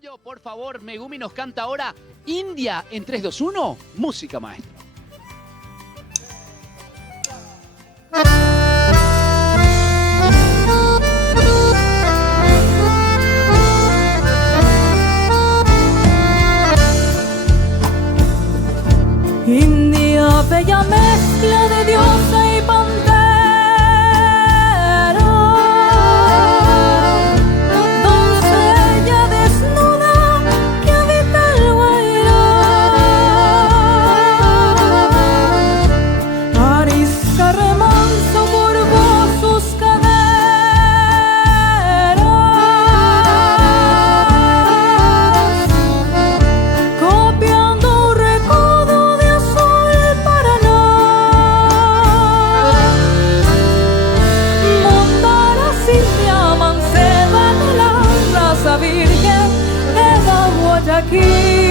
audio, por favor. Megumi nos canta ahora India en 3, 2, 1. Música, maestro. India, bella mezcla de diosa y pantera, doncella desnuda que habita el Guairá, arisca remanso curvó sus caderas, copiando un recodo de azul Paraná. Mondaras India, manceba de la raza virgen de la Guayaquil.